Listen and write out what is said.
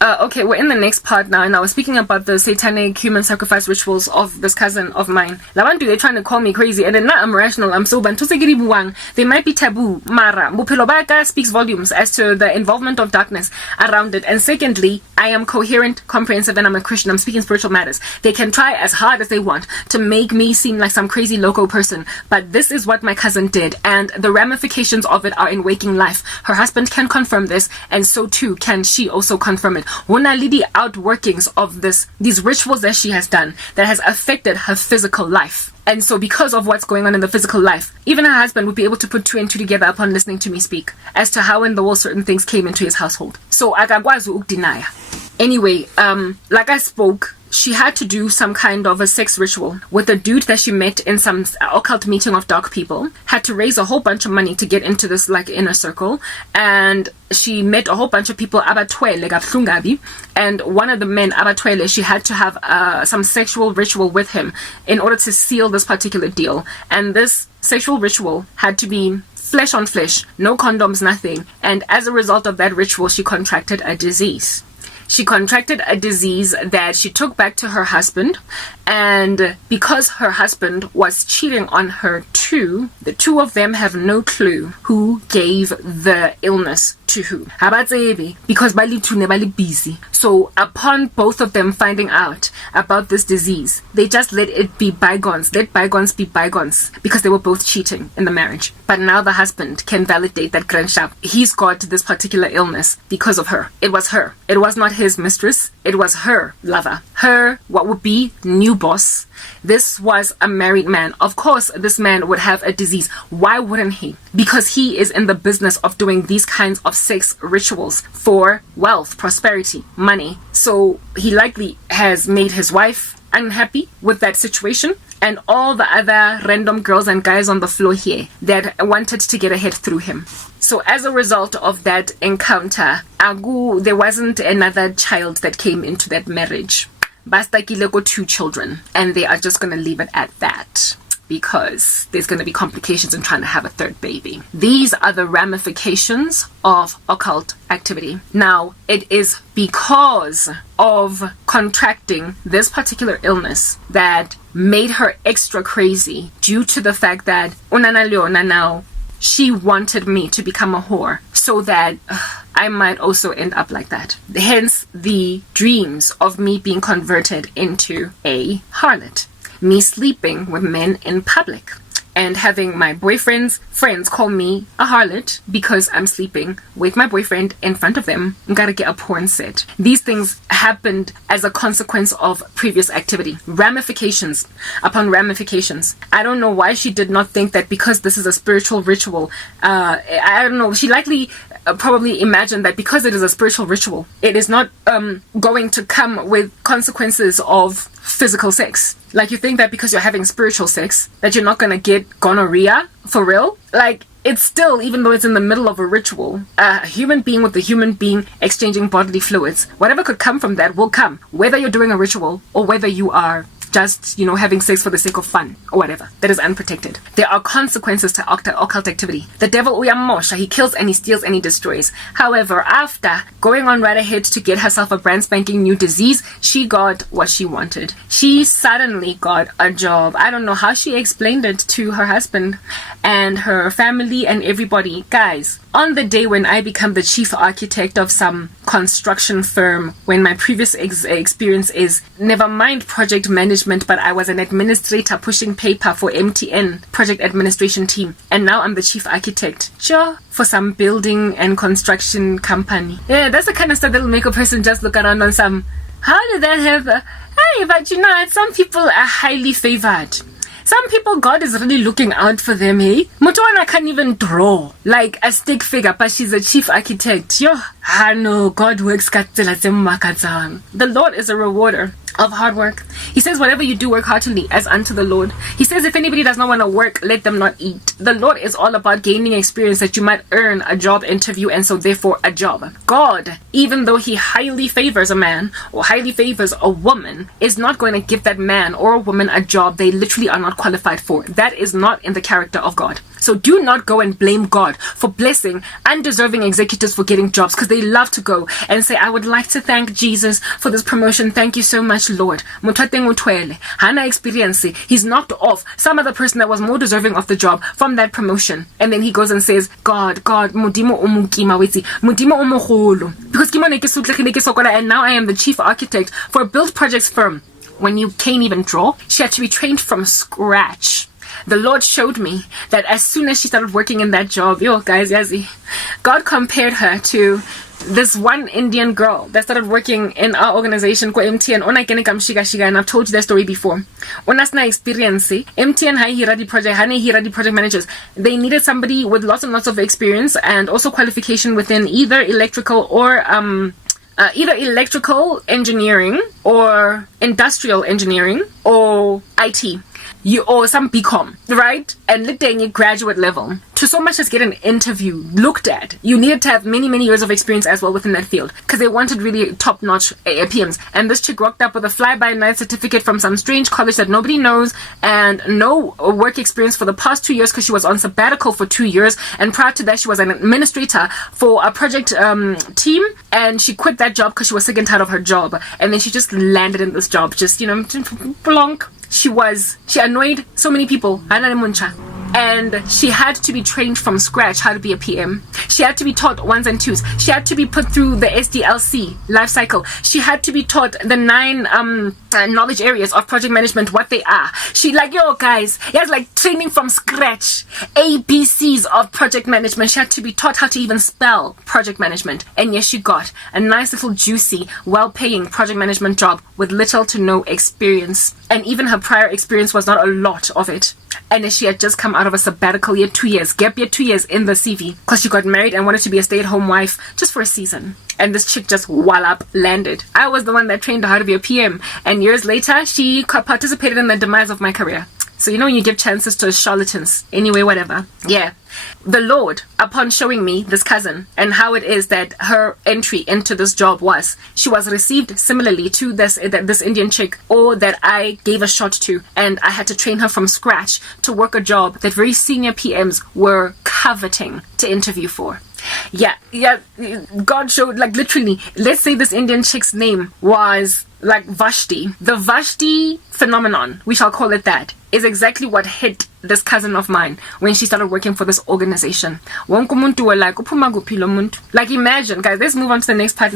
Okay, we're in the next part now, and I was speaking about the satanic human sacrifice rituals of this cousin of mine. Labantu, they're trying to call me crazy, and then now I'm rational. I'm so buang. They might be taboo. Mara Bophelo ba ka speaks volumes as to the involvement of darkness around it. And secondly, I am coherent, comprehensive, and I'm a Christian. I'm speaking spiritual matters. They can try as hard as they want to make me seem like some crazy loco person, but this is what my cousin did, and the ramifications of it are in waking life. Her husband can confirm this, and so too can she also confirm it. Hona le di outworkings of these rituals that she has done that has affected her physical life. And so because of what's going on in the physical life, even her husband would be able to put two and two together upon listening to me speak as to how in the world certain things came into his household. So akakwazi ukudinaya. Anyway, like I spoke, she had to do some kind of a sex ritual with a dude that she met in some occult meeting of dark people, had to raise a whole bunch of money to get into this like inner circle, and she met a whole bunch of people abatwele, and one of the men abatwele, she had to have some sexual ritual with him in order to seal this particular deal. And this sexual ritual had to be flesh on flesh, no condoms, nothing. And as a result of that ritual, she contracted a disease. She contracted a disease that she took back to her husband, and because her husband was cheating on her too, the two of them have no clue who gave the illness to who. Because bali busy. So upon both of them finding out about this disease, they just let it be bygones. Let bygones be bygones, because they were both cheating in the marriage. But now the husband can validate that Granshap, he's got this particular illness because of her. It was her. It was not his mistress. It was her lover. Her, what would be, new boss. This was a married man. Of course, this man would have a disease. Why wouldn't he? Because he is in the business of doing these kinds of sex rituals for wealth, prosperity, money. So he likely has made his wife unhappy with that situation, and all the other random girls and guys on the floor here that wanted to get ahead through him. So as a result of that encounter, there wasn't another child that came into that marriage. Basta kilego 2 children, and they are just going to leave it at that, because there's going to be complications in trying to have a third baby. These are the ramifications of occult activity. Now, it is because of contracting this particular illness that made her extra crazy, due to the fact that Unana Leona now, she wanted me to become a whore so that I might also end up like that. Hence the dreams of me being converted into a harlot. Me sleeping with men in public and having my boyfriend's friends call me a harlot because I'm sleeping with my boyfriend in front of them. I'm gotta get a porn set. These things happened as a consequence of previous activity. Ramifications upon ramifications. I don't know why she did not think that because this is a spiritual ritual, I don't know, she likely probably imagined that because it is a spiritual ritual, it is not going to come with consequences of physical sex. Like, you think that because you're having spiritual sex that you're not gonna get gonorrhea for real? Like, it's still, even though it's in the middle of a ritual, a human being with a human being exchanging bodily fluids, whatever could come from that will come, whether you're doing a ritual or whether you are just, having sex for the sake of fun or whatever. That is unprotected. There are consequences to occult activity. The devil uyamosha, he kills and he steals and he destroys. However, after going on right ahead to get herself a brand spanking new disease, she got what she wanted. She suddenly got a job. I don't know how she explained it to her husband and her family and everybody. Guys, on the day when I become the chief architect of some construction firm, when my previous experience is, never mind project management, but I was an administrator pushing paper for MTN project administration team, and now I'm the chief architect, sure, for some building and construction company. Yeah, that's the kind of stuff that'll make a person just look around on some, how did that happen? Hey, but some people are highly favored. Some people, God is really looking out for them, hey? Motoana can't even draw like a stick figure, but she's a chief architect. Yo, no, God works. The Lord is a rewarder of hard work. He says, whatever you do, work heartily as unto the Lord. He says, if anybody does not want to work, let them not eat. The Lord is all about gaining experience that you might earn a job interview, and so therefore a job. God, even though he highly favors a man or highly favors a woman, is not going to give that man or a woman a job they literally are not qualified for. That is not in the character of God. So do not go and blame God for blessing undeserving executives for getting jobs, because they love to go and say, I would like to thank Jesus for this promotion. Thank you so much, Lord. Hana experience. He's knocked off some other person that was more deserving of the job from that promotion. And then he goes and says, God, Modimo umukima wetsi, Modimo umogolo. Because and now I am the chief architect for a build projects firm. When you can't even draw, she had to be trained from scratch. The Lord showed me that as soon as she started working in that job, God compared her to this one Indian girl that started working in our organization called MTN. And I've told you that story before. Onasna experience, MTN project managers. They needed somebody with lots and lots of experience and also qualification within either electrical or either electrical engineering or industrial engineering or IT. Or some BCom, right? And little graduate level. To so much as get an interview looked at, you needed to have many, many years of experience as well within that field, because they wanted really top-notch PMs. And this chick rocked up with a fly-by-night certificate from some strange college that nobody knows, and no work experience for the past 2 years because she was on sabbatical for 2 years. And prior to that, she was an administrator for a project team, and she quit that job because she was sick and tired of her job. And then she just landed in this job, just, plonk. She annoyed so many people. And she had to be trained from scratch how to be a PM. She had to be taught ones and twos. She had to be put through the SDLC life cycle. She had to be taught the 9 knowledge areas of project management, what they are. She guys, he has training from scratch. ABCs of project management. She had to be taught how to even spell project management. And yes, she got a nice little juicy, well-paying project management job with little to no experience. And even her prior experience was not a lot of it. And she had just come out of a sabbatical year, 2 years, gap year 2 years in the CV, because she got married and wanted to be a stay-at-home wife just for a season. And this chick just wallop landed. I was the one that trained her how to be a PM, and years later she participated in the demise of my career. So when you give chances to charlatans, anyway, whatever. Yeah. The Lord, upon showing me this cousin and how it is that her entry into this job was, she was received similarly to this Indian chick, or that I gave a shot to, and I had to train her from scratch to work a job that very senior PMs were coveting to interview for. Yeah, God showed, literally, let's say this Indian chick's name was Vashti. The Vashti phenomenon, we shall call it that, is exactly what hit this cousin of mine when she started working for this organization. Imagine, guys, let's move on to the next part.